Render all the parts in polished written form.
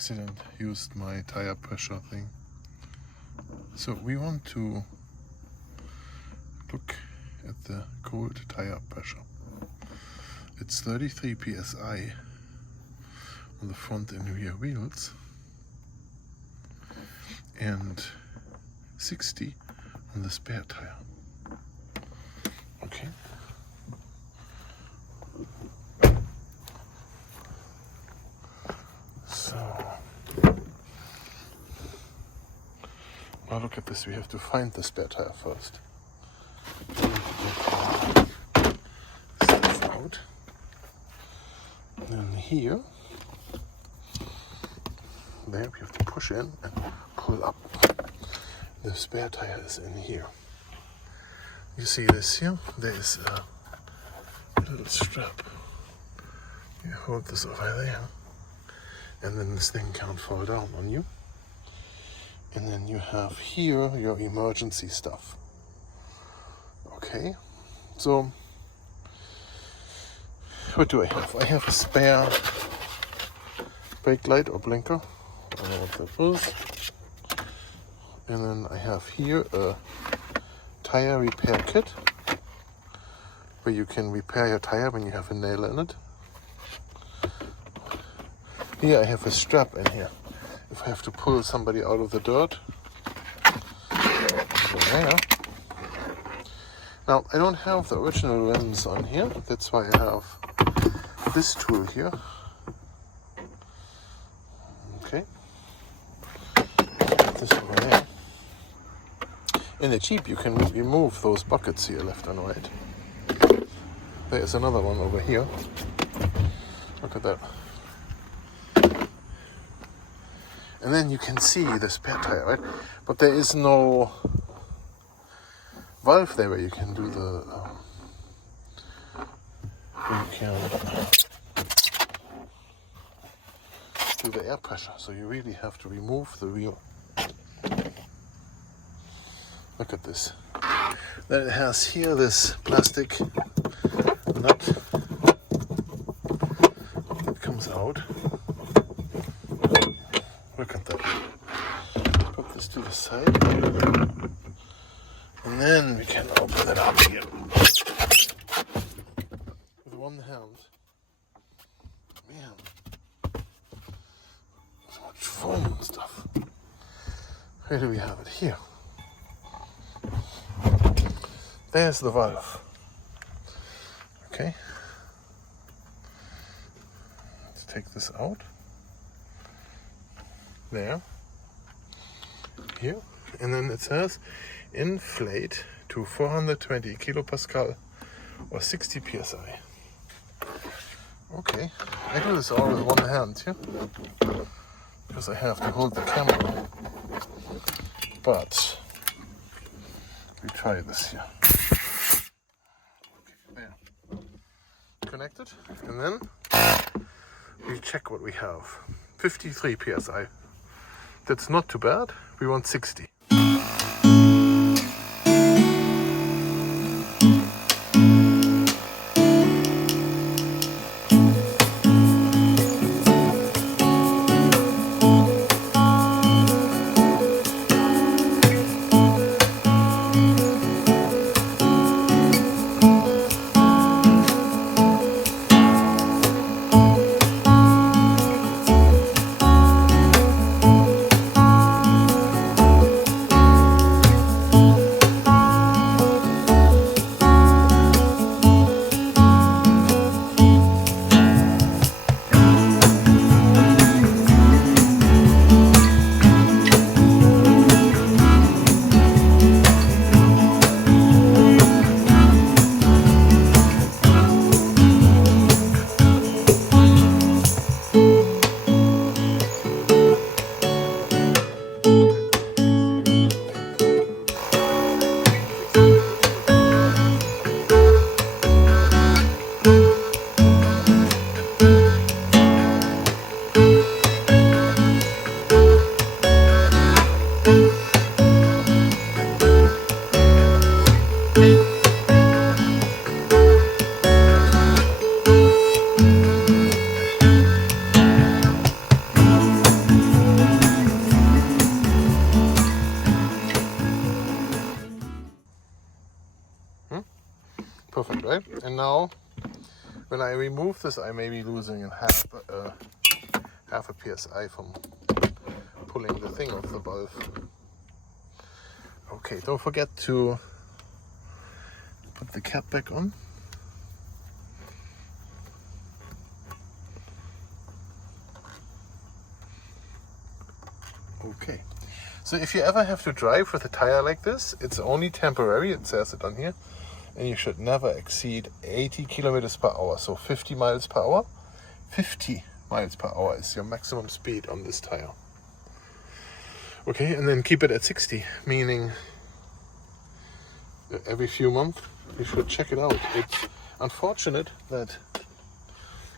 accident used my tire pressure thing. So we want to look at the cold tire pressure. It's 33 psi on the front and rear wheels and 60 on the spare tire. Okay. So now look at this, we have to find the spare tire first. Stuff out. And then here, there we have to push in and pull up. The spare tire is in here. You see this here? There is a little strap. You hold this over there, and then this thing can't fall down on you. And then you have here your emergency stuff. Okay, so what do I have? I have a spare brake light or blinker. I don't know what that is. And then I have here a tire repair kit where you can repair your tire when you have a nail in it. Here I have a strap in here. If I have to pull somebody out of the dirt. There. Now I don't have the original rims on here. That's why I have this tool here. Okay. Put this over there. In the Jeep you can remove those buckets here left and right. There's another one over here. Look at that. And then you can see the spare tire, right? But there is no valve there where you can do the air pressure. So you really have to remove the wheel. Look at this. Then it has here this plastic nut that comes out. Look at that. Put this to the side. And then we can open it up here. With one hand. Man. So much foam and stuff. Where do we have it? Here. There's the valve. Okay. Let's take this out. There. Here. And then it says inflate to 420 kilopascal or 60 psi. Okay. I do this all with one hand here. Because I have to hold the camera. But we try this here. There. Connected. And then we check what we have. 53 psi. That's not too bad. We want 60. perfect, right? And now, when I remove this, I may be losing half a psi from pulling the thing off the valve. Okay, don't forget to put the cap back on. Okay, so if you ever have to drive with a tire like this, it's only temporary, it says it on here, and you should never exceed 80 kilometers per hour, so 50 miles per hour. 50 miles per hour is your maximum speed on this tire. Okay, and then keep it at 60, meaning every few months you should check it out. It's unfortunate that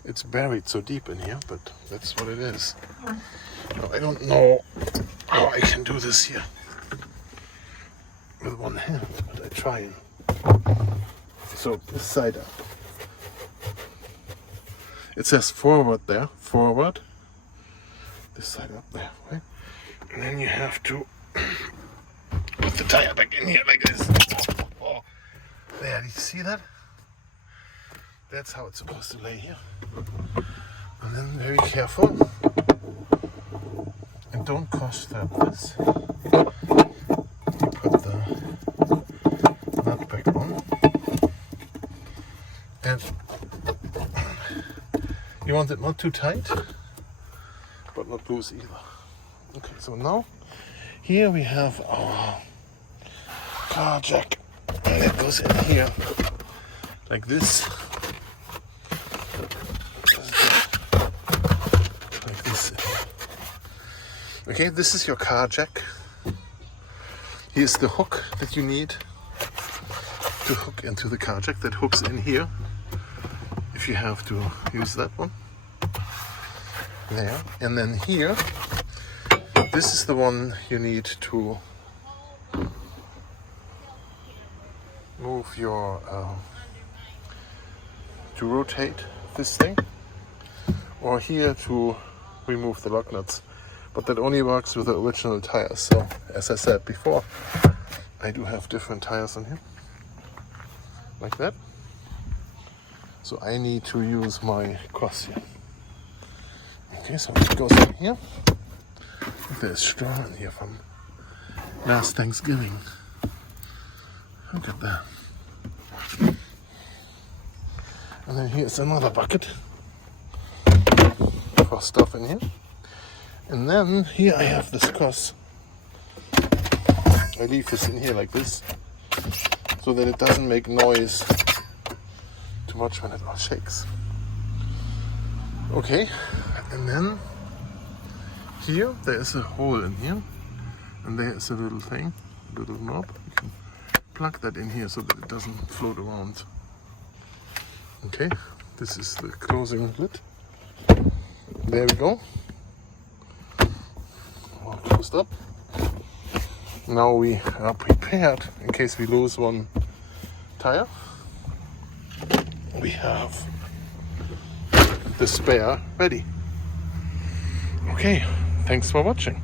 it's buried so deep in here, but that's what it is. Now, I don't know how I can do this here with one hand, but I try. So this side up. It says forward there, forward. This side up there, right? And then you have to put the tire back in here like this. Oh, there, did you see that? That's how it's supposed to lay here. And then very careful. And don't cross-step this. You put the nut back on. And you want it not too tight, but not loose either. Okay, so now here we have our car jack, and it goes in here like this. Like this. Okay, this is your car jack. Here's the hook that you need to hook into the car jack, that hooks in here if you have to use that one. There, and then here, this is the one you need to move your, to rotate this thing, or here to remove the lug nuts. But that only works with the original tires. So, as I said before, I do have different tires on here, like that. So I need to use my cross here. Okay, so it goes in here. There's straw in here from last Thanksgiving. Look at that. And then here's another bucket for stuff in here. And then here I have this cross. I leave this in here like this, so that it doesn't make noise too much when it all shakes. Okay, and then here there is a hole in here, and there is a little thing, a little knob. You can plug that in here so that it doesn't float around. Okay, this is the closing lid. There we go. All closed up. Now we are prepared in case we lose one tire. We have the spare ready. Okay, thanks for watching.